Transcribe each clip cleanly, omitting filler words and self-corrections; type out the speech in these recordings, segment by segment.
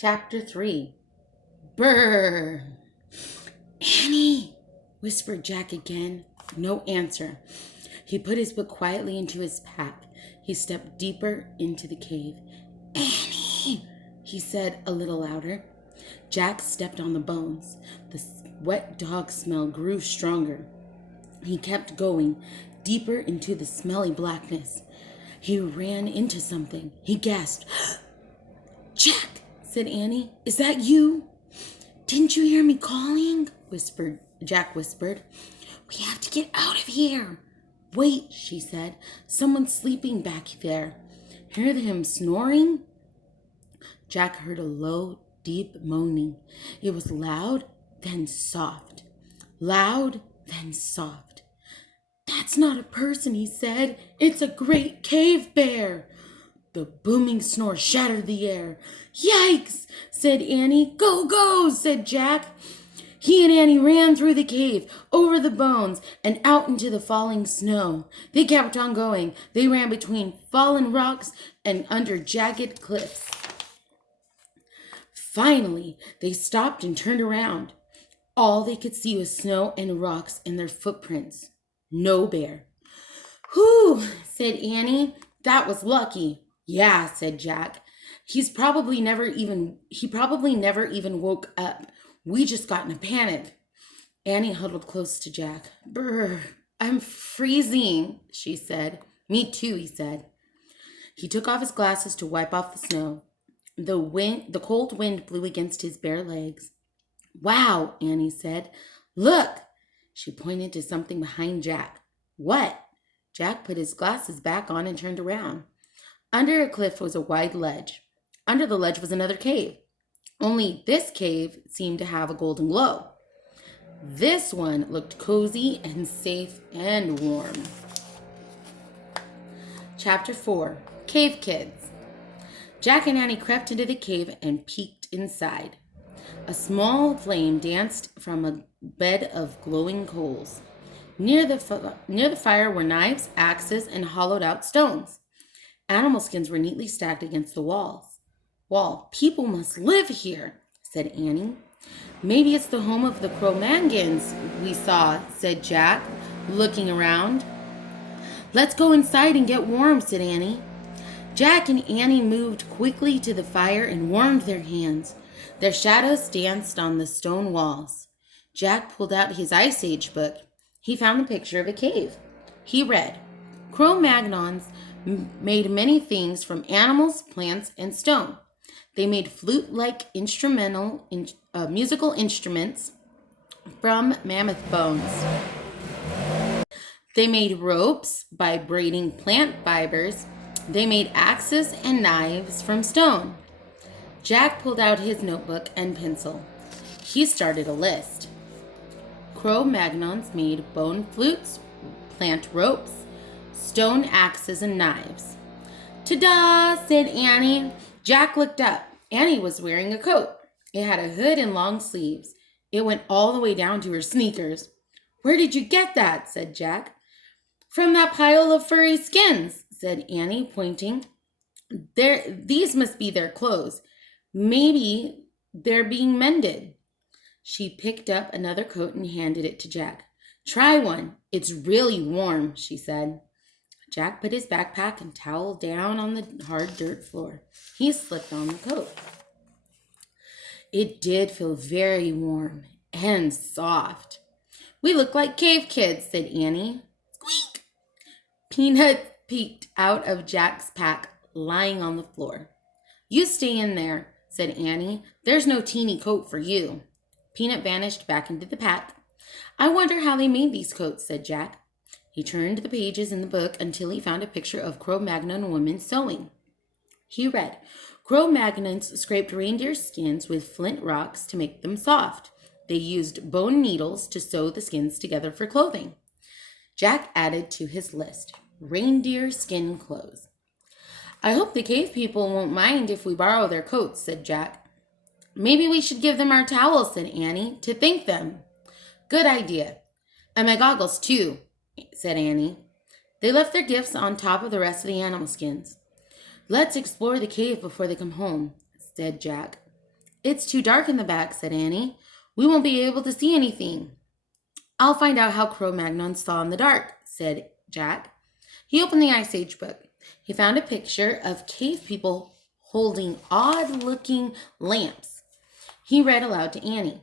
Chapter 3. Brr! Annie! Whispered Jack again. No answer. He put his book quietly into his pack. He stepped deeper into the cave. Annie! He said a little louder. Jack stepped on the bones. The wet dog smell grew stronger. He kept going, deeper into the smelly blackness. He ran into something. He gasped. Jack, said Annie, is that you? Didn't you hear me calling? Jack whispered. We have to get out of here. Wait, she said. Someone's sleeping back there. Hear him snoring? Jack heard a low, deep moaning. It was loud, then soft. Loud, then soft. That's not a person, he said. It's a great cave bear. The booming snore shattered the air. Yikes, said Annie. Go, go, said Jack. He and Annie ran through the cave, over the bones, and out into the falling snow. They kept on going. They ran between fallen rocks and under jagged cliffs. Finally, they stopped and turned around. All they could see was snow and rocks and their footprints. No bear. Whew, said Annie. That was lucky. Yeah, said Jack. He probably never even woke up. We just got in a panic. Annie huddled close to Jack. Brr, I'm freezing, she said. Me too, he said. He took off his glasses to wipe off the snow. The cold wind blew against his bare legs. Wow, Annie said. Look! She pointed to something behind Jack. What? Jack put his glasses back on and turned around. Under a cliff was a wide ledge. Under the ledge was another cave. Only this cave seemed to have a golden glow. This one looked cozy and safe and warm. Chapter 4. Cave Kids. Jack and Annie crept into the cave and peeked inside. A small flame danced from a bed of glowing coals. Near the fire were knives, axes, and hollowed-out stones. Animal skins were neatly stacked against the wall. People must live here, said Annie. Maybe it's the home of the Cro-Maggins we saw, said Jack, looking around. Let's go inside and get warm, said Annie. Jack and Annie moved quickly to the fire and warmed their hands. Their shadows danced on the stone walls. Jack pulled out his Ice Age book. He found a picture of a cave. He read, Cro-Magnons made many things from animals, plants, and stone. They made flute-like musical instruments from mammoth bones. They made ropes by braiding plant fibers. They made axes and knives from stone. Jack pulled out his notebook and pencil. He started a list. Cro-Magnons made bone flutes, plant ropes, stone axes, and knives. Ta-da, said Annie. Jack looked up. Annie was wearing a coat. It had a hood and long sleeves. It went all the way down to her sneakers. Where did you get that? Said Jack. From that pile of furry skins, said Annie, pointing. These must be their clothes. Maybe they're being mended. She picked up another coat and handed it to Jack. Try one. It's really warm, she said. Jack put his backpack and towel down on the hard dirt floor. He slipped on the coat. It did feel very warm and soft. We look like cave kids, said Annie. Squeak! Peanut peeked out of Jack's pack, lying on the floor. You stay in there, said Annie. There's no teeny coat for you. Peanut vanished back into the pack. I wonder how they made these coats, said Jack. He turned the pages in the book until he found a picture of Cro-Magnon women sewing. He read, Cro-Magnons scraped reindeer skins with flint rocks to make them soft. They used bone needles to sew the skins together for clothing. Jack added to his list, reindeer skin clothes. I hope the cave people won't mind if we borrow their coats, said Jack. Maybe we should give them our towels, said Annie, to thank them. Good idea. And my goggles, too, said Annie. They left their gifts on top of the rest of the animal skins. Let's explore the cave before they come home, said Jack. It's too dark in the back, said Annie. We won't be able to see anything. I'll find out how Cro-Magnon saw in the dark, said Jack. He opened the Ice Age book. He found a picture of cave people holding odd-looking lamps. He read aloud to Annie.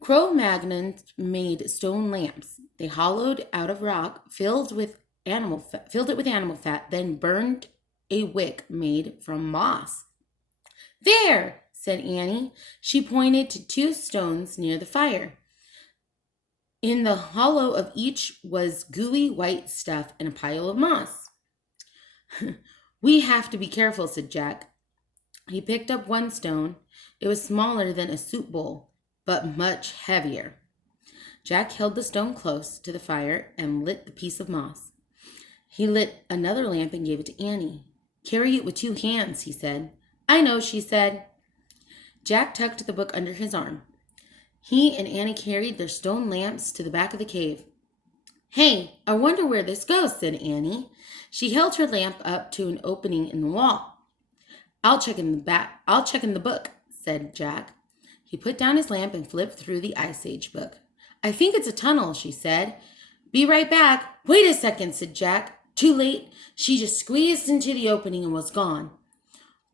Cro-Magnon made stone lamps. They hollowed out of rock, filled it with animal fat, then burned a wick made from moss. There, said Annie. She pointed to 2 stones near the fire. In the hollow of each was gooey white stuff and a pile of moss. We have to be careful, said Jack. He picked up one stone. It was smaller than a soup bowl, but much heavier. Jack held the stone close to the fire and lit the piece of moss. He lit another lamp and gave it to Annie. Carry it with 2 hands, he said. I know, she said. Jack tucked the book under his arm. He and Annie carried their stone lamps to the back of the cave. Hey, I wonder where this goes, said Annie. She held her lamp up to an opening in the wall. I'll check in the book, said Jack. He put down his lamp and flipped through the Ice Age book. I think it's a tunnel, she said. Be right back. Wait a second, said Jack. Too late. She just squeezed into the opening and was gone.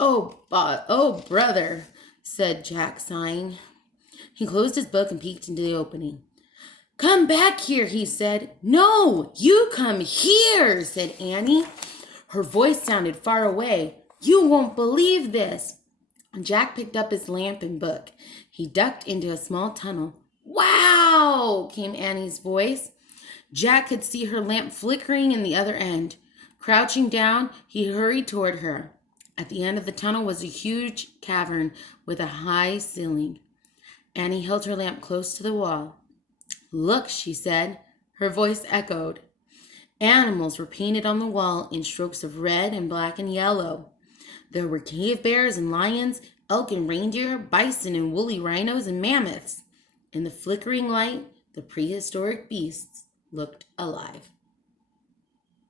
Oh, brother, said Jack, sighing. He closed his book and peeked into the opening. Come back here, he said. No, you come here, said Annie. Her voice sounded far away. You won't believe this. Jack picked up his lamp and book. He ducked into a small tunnel. Wow, came Annie's voice. Jack could see her lamp flickering in the other end. Crouching down, he hurried toward her. At the end of the tunnel was a huge cavern with a high ceiling. Annie held her lamp close to the wall. Look, she said. Her voice echoed. Animals were painted on the wall in strokes of red and black and yellow. There were cave bears and lions, elk and reindeer, bison and woolly rhinos and mammoths. In the flickering light, the prehistoric beasts looked alive.